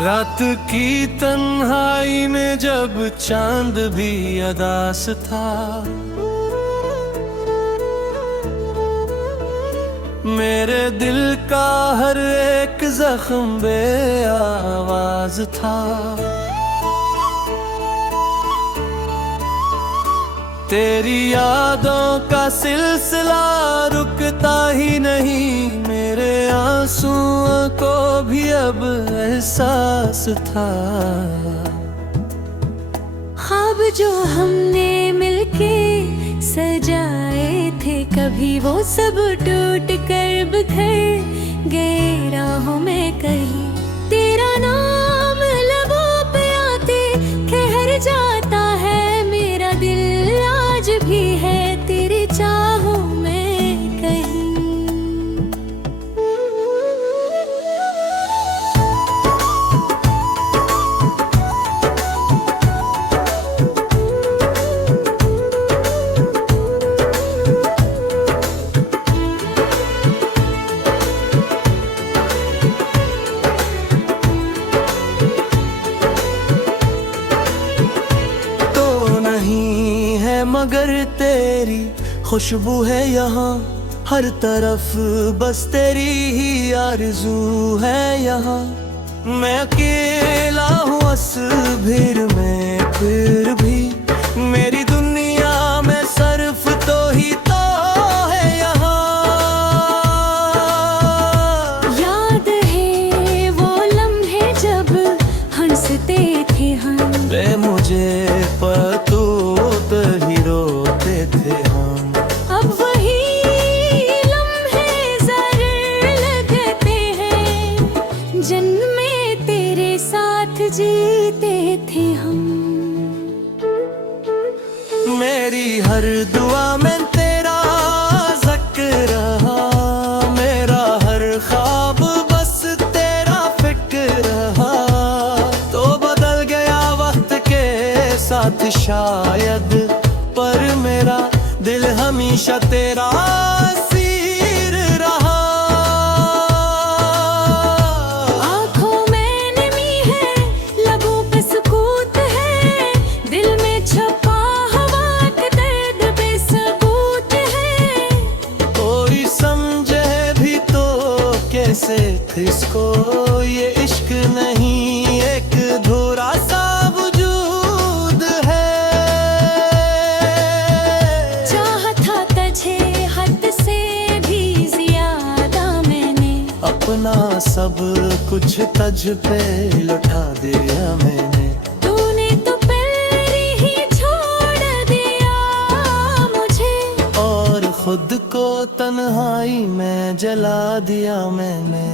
रात की तन्हाई में जब चांद भी अदास था, मेरे दिल का हर एक जख्म बेआवाज था। तेरी यादों का सिलसिला रुकता ही नहीं, मेरे आंसुओं को भी अब एहसास था। ख्वाब जो हमने मिलके सजाए थे, कभी वो सब टूट कर बिखर गए राहों में कहीं। तेरा नाम लबों पे आते ठहर जाता है, मेरा दिल आज भी है तेरी चाहों में कहीं। मगर तेरी खुशबू है यहाँ हर तरफ, बस तेरी ही आरज़ू है यहाँ। मैं अकेला हूँ अस भीड़ में, फिर भी मेरी दुनिया में सिर्फ तो ही तो है यहाँ। याद है वो लम्हे जब हंसते थे हम, वे मुझे पतू ही रोते थे हम। अब वही लम्हे ज़रूर लगते हैं, जन्मे तेरे साथ जीते थे हम। मेरी हर दुआ में तेरा ज़िक्र रहा, मेरा हर ख्वाब बस तेरा फिक्र रहा। तो बदल गया वक्त के साथ शायद, पर मेरा दिल हमेशा तेरा असीर रहा। आँखों में नमी है, लबों पे सुकूत है, दिल में छुपा हवा के दर्द बेसबूत है। कोई समझे भी तो कैसे इसको, ये इश्क नहीं एक धुरा सा वजूद है। अपना सब कुछ तझ पे लुटा दिया मैंने। तूने तो पहले ही छोड़ दिया मुझे, और खुद को तन्हाई में जला दिया मैंने।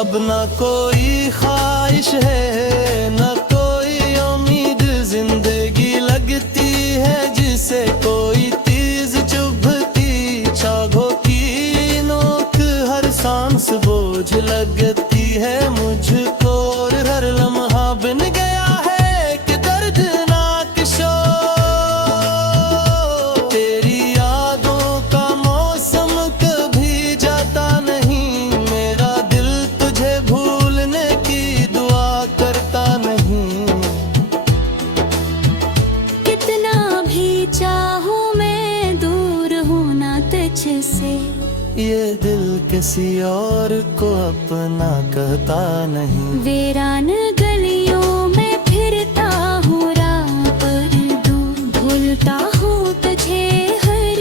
अब ना कोई ख्वाहिश है न कोई उम्मीद, जिंदगी लगती है जिसे कोई तीज चुभती। चाहों की सांस बोझ लगती है मुझको, और हर लम्हा बन गया है कि दर्दनाक शोर। तेरी यादों का मौसम कभी जाता नहीं, मेरा दिल तुझे भूलने की दुआ करता नहीं। कितना भी चाहूं मैं दूर होना तुझसे, ये दिल किसी और को अपना कहता नहीं। वीरान गलियों में फिरता हूँ राह पर दूर, भूलता हूँ तुझे हर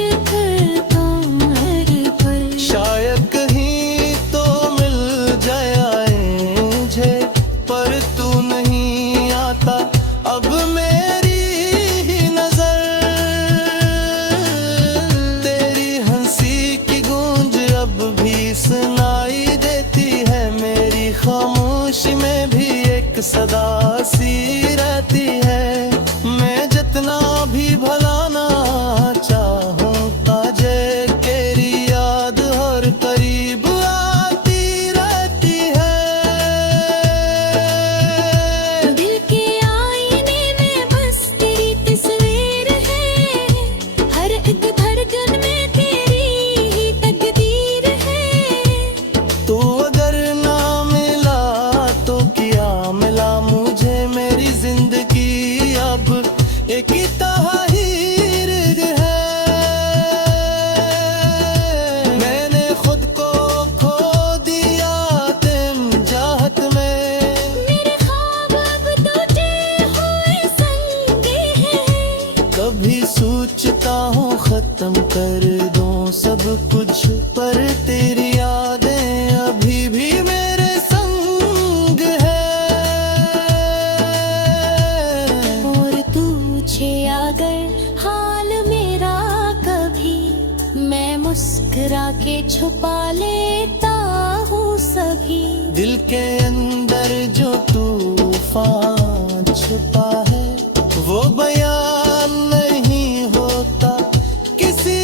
पल। शायद कहीं तो मिल जाए मुझे, पर तू नहीं आता अब मेरी ही नजर। तेरी हंसी की गूंज अब भी सुनाई देती है, मेरी खामोशी में भी एक सदा सी रहती है। मैं जितना भी भलाना चाहूं ताजे तेरी याद और करीब आती रहती है। दिल के आईने में बस तेरी तस्वीर है, हर एक धड़कन में तेरी ही तकदीर है। तू अगर ना मिले सब कुछ, पर तेरी यादें अभी भी मेरे संग है। और पूछे अगर हाल मेरा कभी, मैं मुस्कुरा के छुपा लेता हूँ सभी। दिल के अंदर जो तूफान छुपा है, वो बयान नहीं होता किसी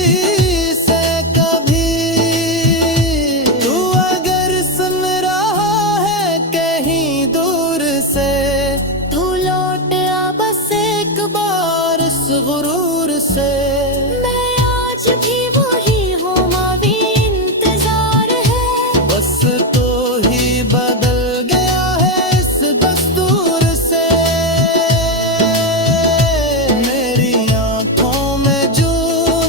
से कभी। तू अगर सुन रहा है कहीं दूर से, तू लौट आ बस एक बार इस गुरूर से। मैं आज भी वही हूँ, मावी इंतजार है। बस तो ही बदल गया है इस दस्तूर से। मेरी आंखों में जो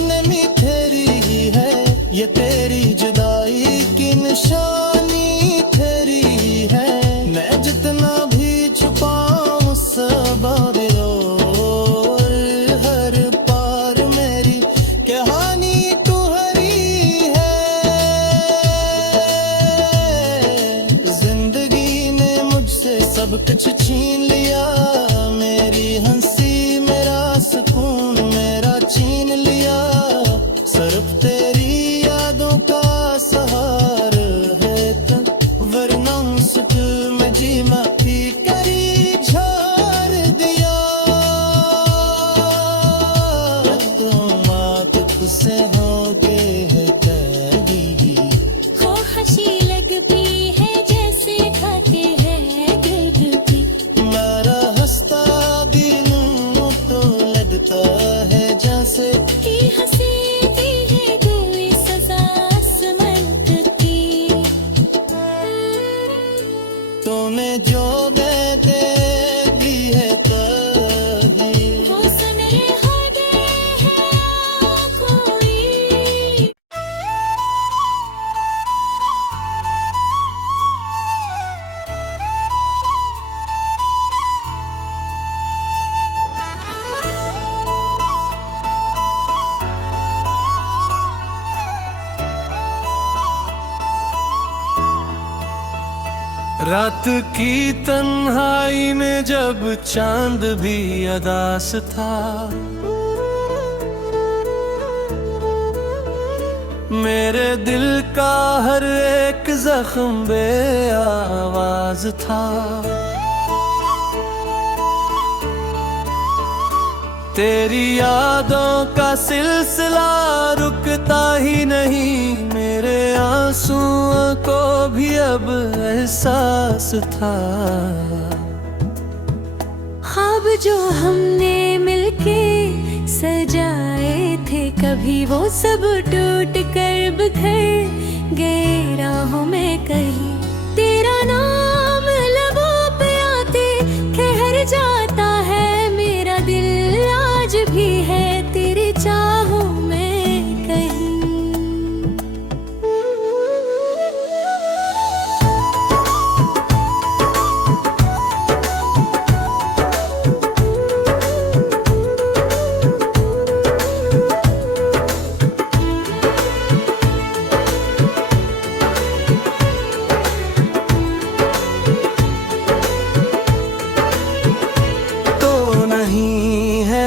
नमी तेरी ही है, ये तेरी जुदाई की निशानी तेरी ही है। मैं जितना भी छुपाऊं सब और हर पार मेरी कहानी तुम्हारी है। जिंदगी ने मुझसे सब कुछ छीन लिया, मेरी हंसी मेरा सुकून मेरा छीन लिया। सिर्फ तेरी यादों का सहार है तन, वरना सुख में जी माफी करी झाड़ दिया। तुम आदत से हो गए है कैदी, हो हंसी लगती है जैसे खाते हैं दिल की। मेरा हंसता दिल तो लगता है जैसे की हंसी दी है कोई सजा आसमान की। तूने जो दे दी है कभी। वो सुन रहा है कोई। रात की तन्हाई में जब चांद भी अदास था, मेरे दिल का हर एक जख्म बेआवाज था। तेरी यादों का सिलसिला रुकता ही नहीं, मेरे आंसुओं को भी अब एहसास था। ख्वाब जो हमने मिलके सजाए थे, कभी वो सब टूट कर बिखर गए राहों में कहीं। तेरा नाम लबों पे आते ठहर जाता है, मेरा दिल आज भी है तेरी चाहों में कहीं।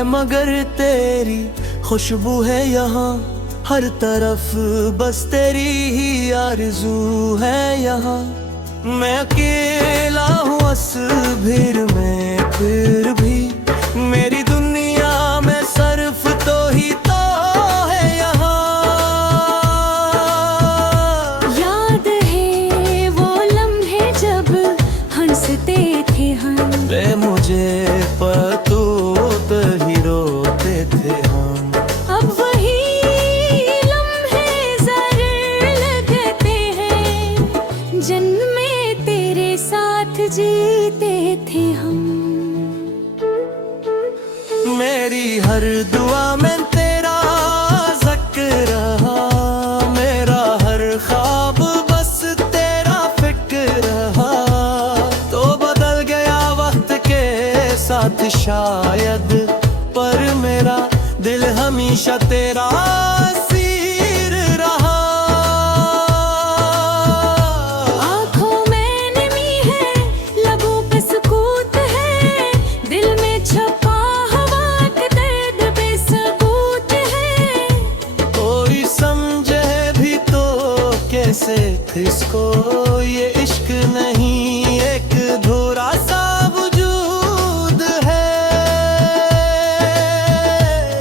मगर तेरी खुशबू है यहाँ हर तरफ, बस तेरी ही आरज़ू है यहाँ। मैं अकेला हूँ अस भीड़ में, फिर भी मेरी दुनिया में सिर्फ तो ही तो है यहाँ। याद है वो लम्हे जब हंसते थे हम, वे मुझे पतूत ही रोते थे हम। अब वही लम्हे जरूर लगते हैं, जन्मे तेरे साथ जीते थे हम। मेरी हर दुआ में तेरा ज़िक्र रहा, मेरा हर ख्वाब बस तेरा फिक्र रहा। तो बदल गया वक्त के साथ शायद, पर मेरा दिल हमेशा तेरा असीर सीख इसको, ये इश्क नहीं एक धोरा सा वजूद है।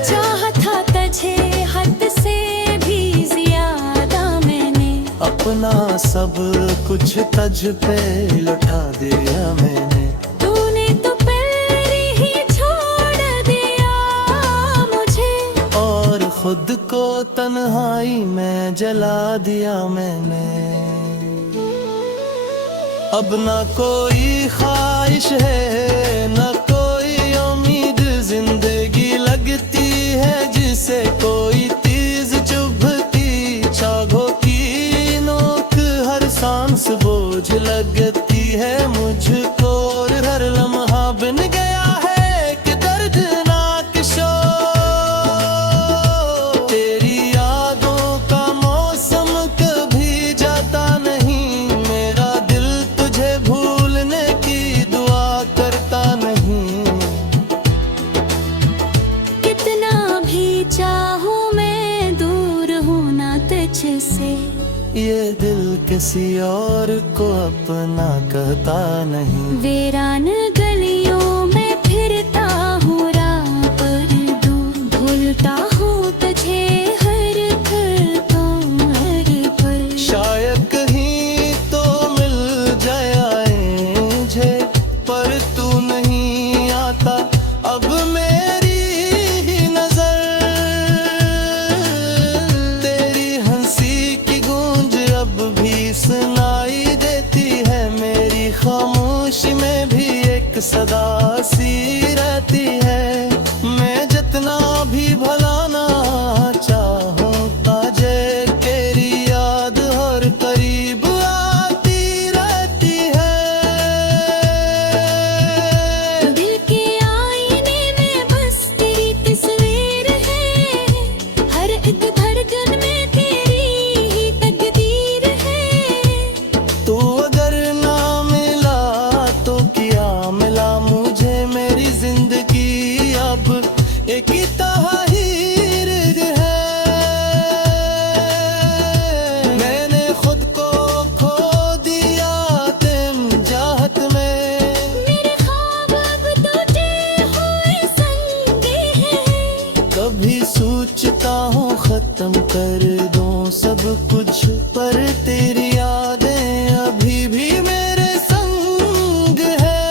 चाहा था तुझे हद से भी ज्यादा मैंने, अपना सब कुछ तझ पे लुटा दिया मैंने। तूने तो पहले ही छोड़ दिया मुझे, और खुद को तन्हाई में जला दिया मैंने। अब ना कोई ख्वाहिश है न कोई उम्मीद, जिंदगी लगती है जिसे कोई तीज चुभती, चागों की नोक हर सांस बोझ लगती है मुझको, और हर लम्हा बन गया है कि दर्दनाक शोर। तेरी यादों का मौसम कभी जाता नहीं, मेरा दिल तुझे भूलने की दुआ करता नहीं। कितना भी चाहूं मैं दूर होना तुझसे, ये दिल किसी और को अपना कहता नहीं। वीरान गलियों में फिरता हूँ राह पर दूर, भूलता हूँ तुझे हर कदम हर पल। शायद कहीं तो मिल जाए मुझे, पर तू नहीं आता अब मेरी ही नजर। तेरी हंसी की गूंज अब भी सुनाई देती है, मेरी खामोशी में भी एक सदा सी रहती है। मैं जितना भी भलाना चाहूं ताजे, तेरी याद हर करीब आती रहती है। दिल के आईने में बस तेरी तस्वीर है, हर एक धड़कन में तेरी ही तकदीर है। तू अगर ना मिला तो क्या मिला मुझे, मेरी जिंदगी अब एक ही तहरीर है। मैंने खुद को खो दिया तुम चाहत में, मेरे ख्वाब अब तुझे हुए संगे हैं। कभी सोचता हूँ खत्म कर दूं सब कुछ, पर तेरी यादें अभी भी मेरे संग है।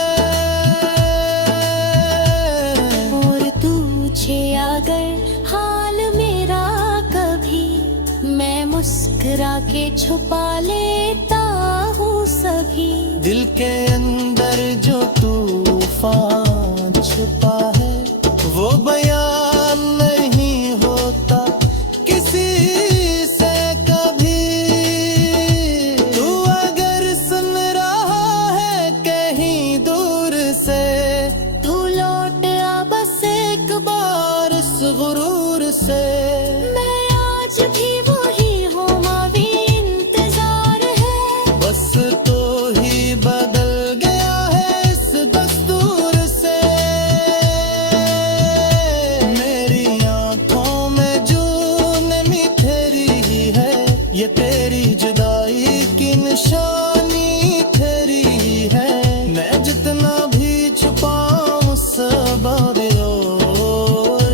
और तुझे अगर हाल मेरा कभी, मैं मुस्कुरा के छुपा लेता हूँ सभी। दिल के अंदर जो तूफान छुपा है, वो बयान नहीं होता किसी से कभी। तू अगर सुन रहा है कहीं दूर से, तू लौट आ बस एक बार इस गुरूर से। मैं आज भी वही हूँ, मावी इंतजार है। बस तो ही बदल गया है इस दस्तूर से। मेरी आंखों में जो नमी तेरी ही है, ये तेरी जुदाई की निशानी तेरी ही है। मैं जितना भी छुपाऊं सब और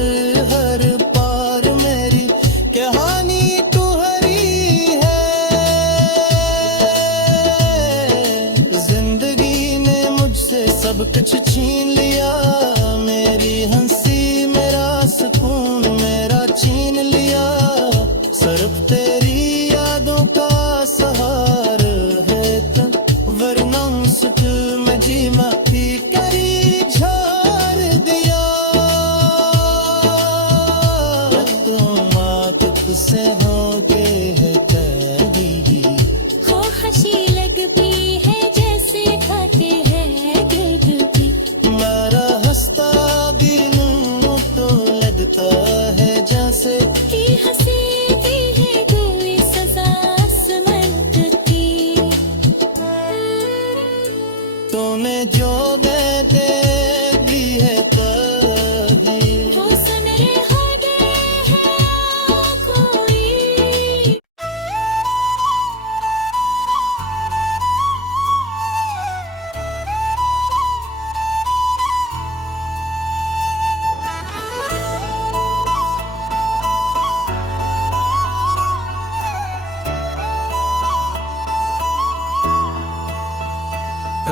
हर पार मेरी कहानी तुम्हारी है। जिंदगी ने मुझसे सब कुछ छीन लिया, मेरी हंसी मेरा सुकून मेरा छीन लिया। सिर्फ तेरी यादों का सहार है तब, वरना सुख में जी माफी करी छोड़ दिया। तुम आदत से हो गए है तेरी, खामोशी लगती है जैसे खाते हैं दिल की। मेरा हंसता दिल तो लगता है जैसे की हंसी की है कोई सजा आसमान की। तूने जो दे दी है कभी, वो सुन रहा है कोई।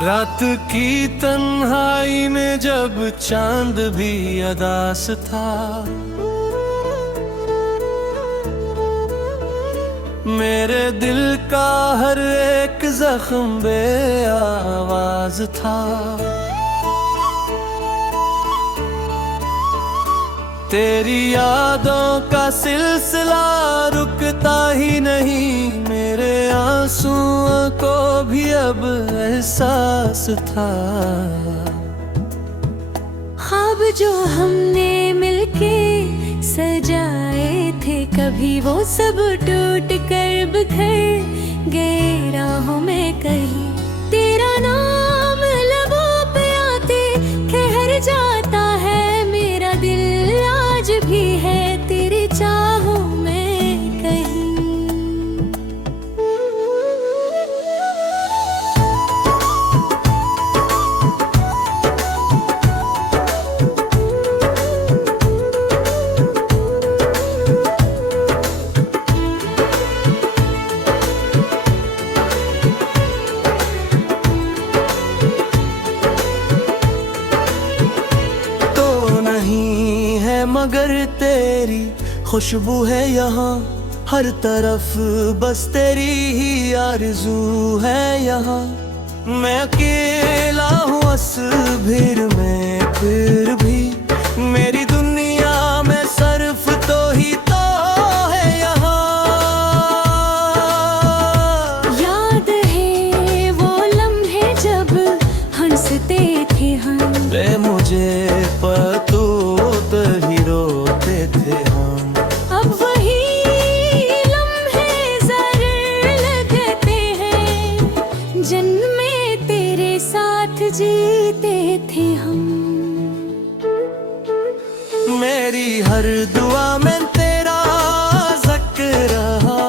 रात की तन्हाई में जब चांद भी अदास था, मेरे दिल का हर एक जख्म बेआवाज था। तेरी यादों का सिलसिला रुकता ही नहीं, मेरे आंसुओं को भी अब एहसास था। ख्वाब जो हमने मिलके सजाए थे, कभी वो सब टूट कर बिखर गए राहों में कहीं। तेरा नाम लबों पे आते ठहर जाता है, मेरा दिल आज भी है तेरी चाहों में कहीं। मगर तेरी खुशबू है यहाँ हर तरफ, बस तेरी ही आरज़ू है यहाँ। मैं अकेला हूँ अस भीड़ में, फिर भी मेरी दुनिया में सिर्फ तो ही तो है यहाँ। याद है वो लम्हे जब हंसते थे हम, ले मुझे पतू ही रोते थे हम। अब वही लम्हे ज़रूर लगते हैं, जन्मे तेरे साथ जीते थे हम। मेरी हर दुआ में तेरा ज़िक्र रहा,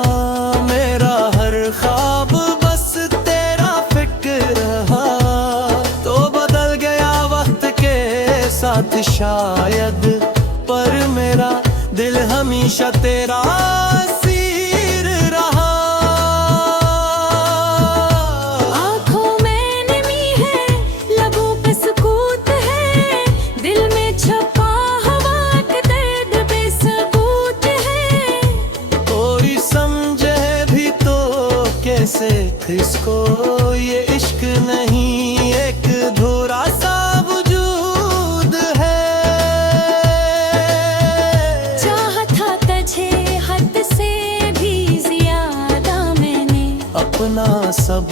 मेरा हर ख्वाब बस तेरा फिक्र रहा। तो बदल गया वक्त के साथ शायद, पर मेरा दिल हमेशा तेरा असीर रहा। आँखों में नमी है, लबों पे सुकूत है, दिल में छपा हवा के दर्द बेसबूत है। कोई समझे भी तो कैसे इसको, ये इश्क नहीं एक धुरा सा वजूद है। अपना सब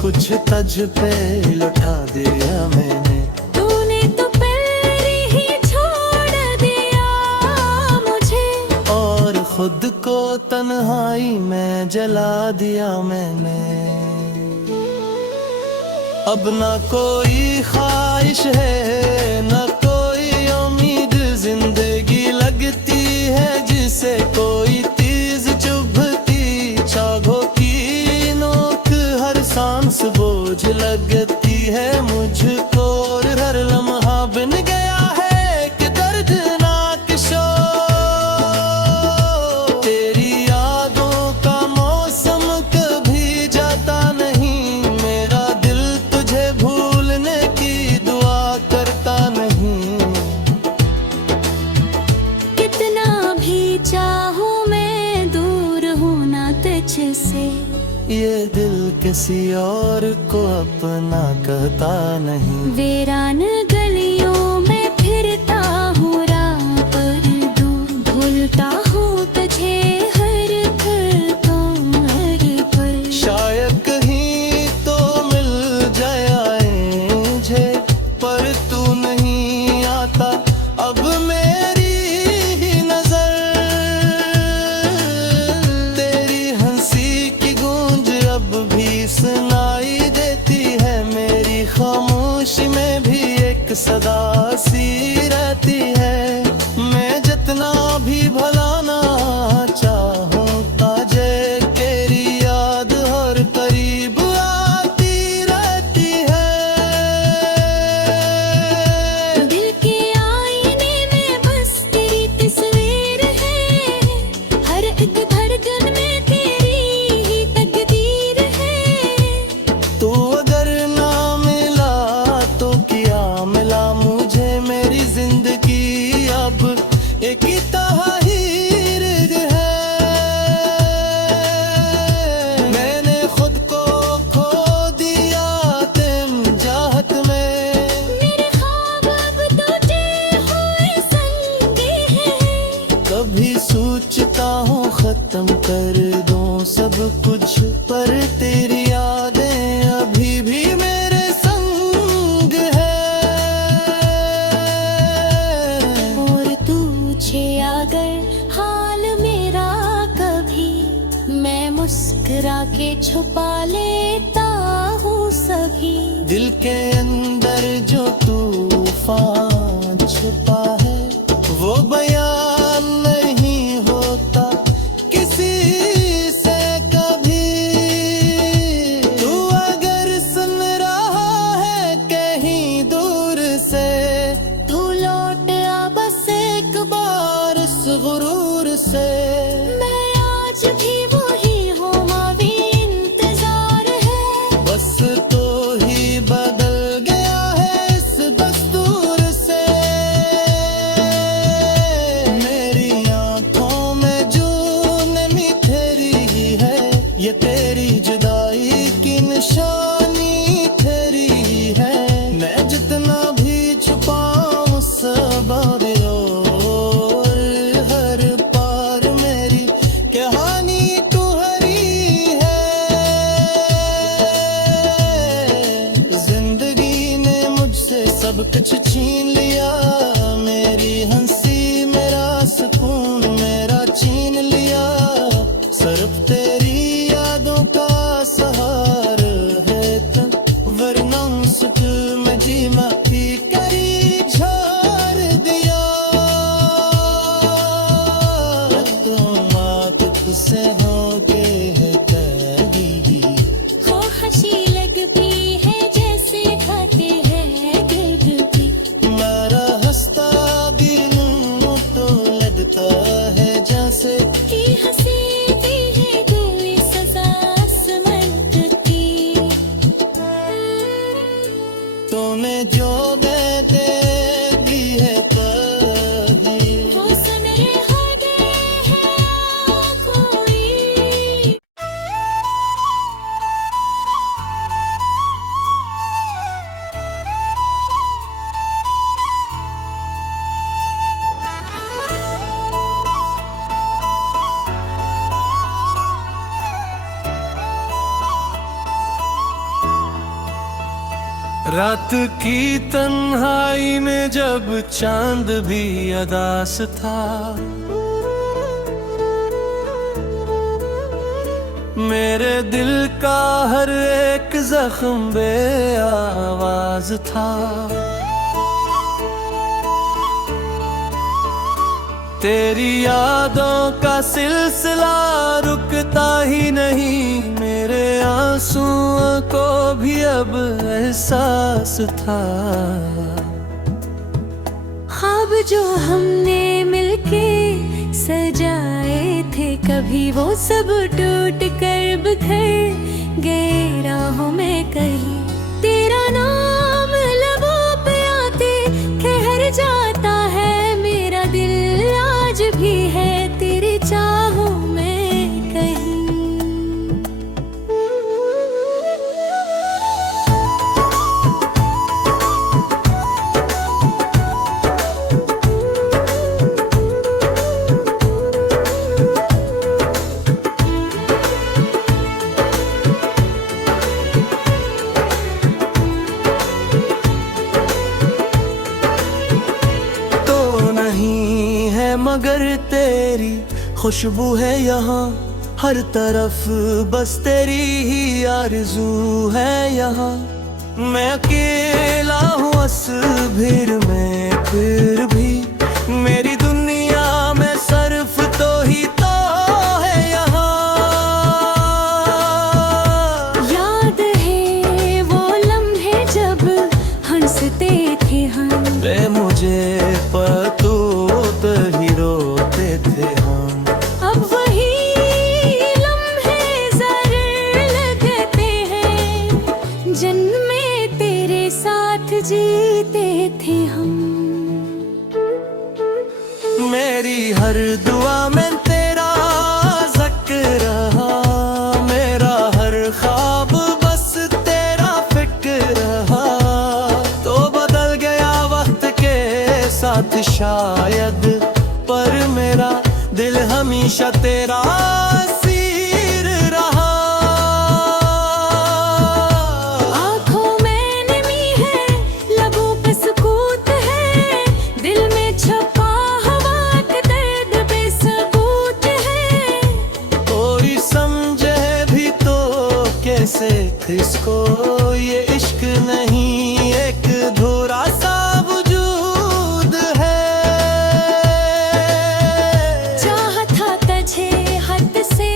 कुछ तझ पे लुटा दिया मैंने, तूने तो पहले ही छोड़ दिया मुझे, और खुद को तन्हाई में जला दिया मैंने। अब ना कोई ख्वाहिश है न कोई उम्मीद, जिंदगी लगती है जिसे कोई तीज चुभती, चाहों की सांस बोझ लगती है मुझको, और हर लम्हा बन गया है कि दर्दनाक शोर। तेरी यादों का मौसम कभी जाता नहीं, मेरा दिल तुझे भूलने की दुआ करता नहीं। कितना भी चाहूं मैं दूर होना तुझसे, ये दिल किसी और को अपना कहता नहीं। वीरान गलियों में फिरता हूँ राह पर दूर, भूलता हूँ तुझे हर पल। शायद कहीं तो मिल जाए मुझे, पर तू नहीं आता अब मेरी ही नजर। तेरी हंसी की गूंज अब भी सुनाई देती है, मेरी खामोशी में भी एक सदा सी रहती है। मैं जितना भी भलाना चाहूं ताजे तेरी याद हर करीब आती रहती है। दिल के आईने में बस तेरी तस्वीर है, हर एक धड़कन में तेरी ही तकदीर है। तू अगर ना मिले सब कुछ, पर तेरी यादें अभी भी मेरे संग है। और पूछे अगर हाल मेरा कभी, मैं मुस्कुरा के छुपा लेता हूँ सभी। दिल के अंदर जो तूफान छुपा है, वो बयान नहीं होता किसी से कभी। तू अगर सुन रहा है कहीं दूर से, तू लौट आ बस एक बार इस गुरूर से। मैं आज भी वही हूँ, अभी इंतजार है। बस तो ही बदल गया है इस दस्तूर से। मेरी आंखों में जो नमी तेरी ही है, ये तेरी जुदाई की निशानी तेरी ही है। मैं जितना भी छुपाऊं सबर और हर पार मेरी कहानी तुम्हारी है। जिंदगी ने मुझसे सब कुछ छीन लिया, मेरी हंसी मेरा सुकून मेरा छीन लिया। सिर्फ तेरी यादों का सहार है तन, वरना सुख में जी माफी करी झाड़ दिया। तुम आदत से हो गए है तेरी, हो हंसी लगती है जैसे खाते हैं दिल भी। मेरा हंसता दिल तो लगता है जैसे कि हंसी भी है कोई सजा आसमान की। तूने जो दे दी है कभी। वो सुन रहा दे है कोई। रात की तन्हाई में जब चांद भी अदास था, मेरे दिल का हर एक जख्म बेआवाज था। तेरी यादों का सिलसिला रुकता ही नहीं, मेरे आंसुओं को भी अब एहसास था। ख्वाब जो हमने मिलके सजाए थे, कभी वो सब टूट कर बिखर गए राहों में कहीं। तेरा नाम लबों पे आते ठहर जाता है, मेरा दिल आज भी है तेरी चाहों में कहीं। मगर तेरी खुशबू है यहाँ हर तरफ, बस तेरी ही आरज़ू है यहाँ। मैं अकेला हूँ भीड़ में, फिर भी मेरी दुनिया में सिर्फ तो ही तो है यहाँ। याद है वो लम्हे जब हंसते थे हम, वे मुझे पतूत ही रोते थे हम। अब वही लम्हे जरूर लगते हैं, जन्मे तेरे साथ जीते थे हम। मेरी हर दुआ में तेरा ज़िक्र रहा, मेरा हर ख्वाब बस तेरा फिक्र रहा। तो बदल गया वक्त के साथ शायद, पर मेरा दिल हमेशा तेरा असीर सीख इसको, ये इश्क नहीं एक धुरा सा वजूद है। चाहा था तुझे हद से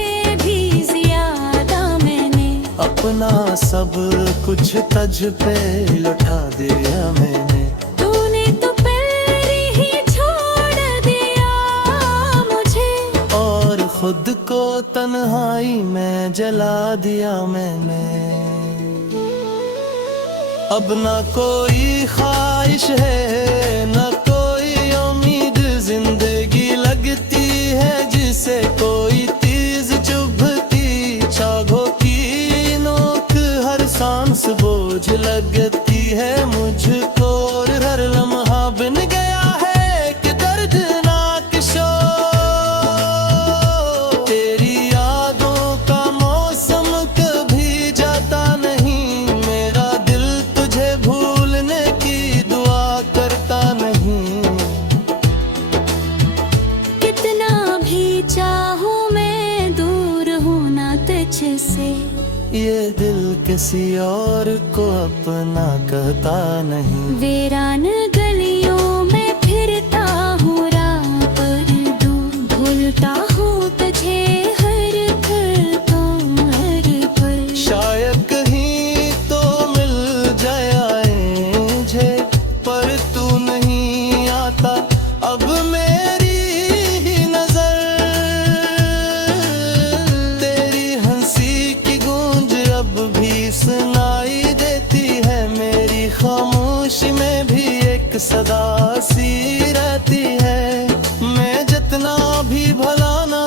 भी ज्यादा मैंने, अपना सब कुछ तझ पे लुटा दिया मैंने। तूने तो पहले ही छोड़ दिया मुझे, और खुद को तन्हाई में जला दिया मैंने। अब ना कोई ख्वाहिश है न कोई उम्मीद, जिंदगी लगती है जिसे कोई तीज चुभती, चागों की नोक हर सांस बोझ लगती है मुझको, और हर लम्हा बन गया है कि दर्दनाक शोर। तेरी यादों का मौसम कभी जाता नहीं, मेरा दिल तुझे भूलने की दुआ करता नहीं। कितना भी चाहूं मैं दूर होना तुझसे, ये दिल किसी और को अपना कहता नहीं। वीरान गलियों में फिरता हूँ राह पर दूर, भूलता हूँ तुझे हर पल हर पल। शायद कहीं तो मिल जाए मुझे, पर तू नहीं आता अब मेरी ही नजर। तेरी हंसी की गूंज अब भी सुनाई देती है, मेरी खामोशी में भी एक सदा सी रहती है। मैं जितना भी भलाना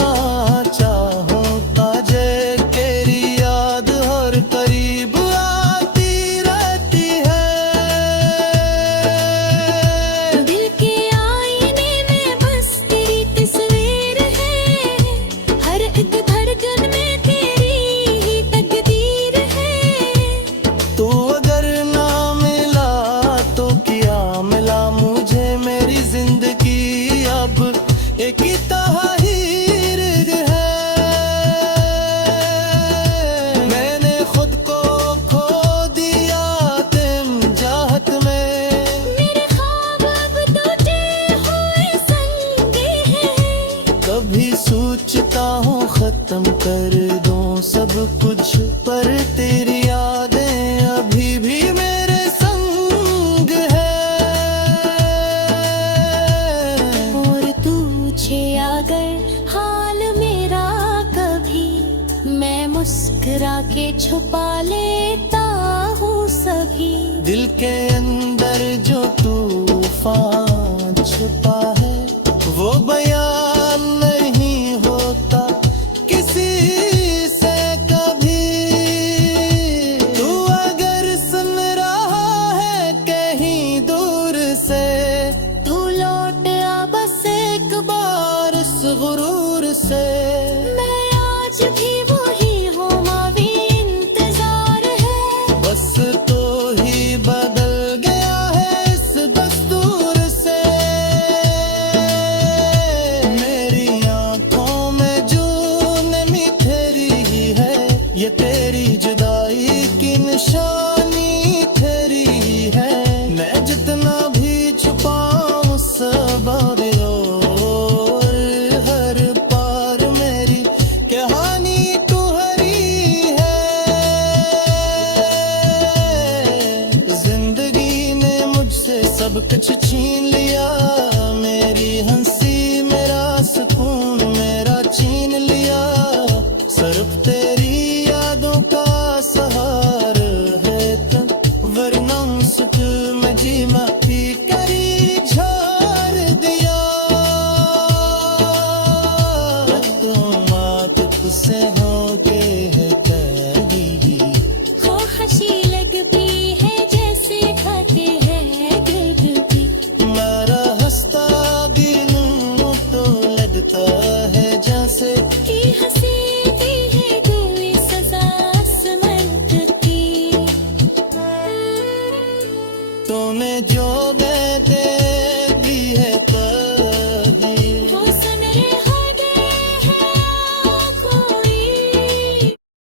चाहूं ताजे, तेरी याद हर करीब आती रहती है। दिल के आईने में बस तेरी तस्वीर है, हर एक धड़कन में तेरी ही तकदीर है। तू अगर ना मिला तो क्या मिला मुझे, मेरी जिंदगी अब एक ही तहरीर है। मैंने खुद को खो दिया तुम चाहत में, मेरे ख्वाब अब तुझे हुए संगे हैं। कभी सोचता हूँ खत्म कर दूं सब कुछ, पर तेरी यादें अभी भी मेरे संग है। और तुझे अगर हाल मेरा कभी, मैं मुस्कुरा के छुपा लेता हूँ सभी। दिल के अंदर जो तूफान छुपा है, वो बयान नहीं होता किसी से कभी। तू अगर सुन रहा है कहीं दूर से, तू लौट आ बस एक बार इस गुरूर से। मैं आज भी वही हूँ, मावी इंतजार है। बस तो ही बदल गया है इस दस्तूर से। मेरी आंखों में जो नमी तेरी ही है, ये तेरी जुदाई की निशानी तेरी ही है। मैं जितना भी छुपाऊं सब और हर पार मेरी कहानी तुम्हारी है। जिंदगी ने मुझसे सब कुछ छीन लिया, मेरी हंसी मेरा सुकून मेरा छीन लिया। सिर्फ तेरी यादों का सहार है तन, वरना सुख में जी माफी करी छोड़ दिया। तुम आतिफ से होगे है तेरी खो खशी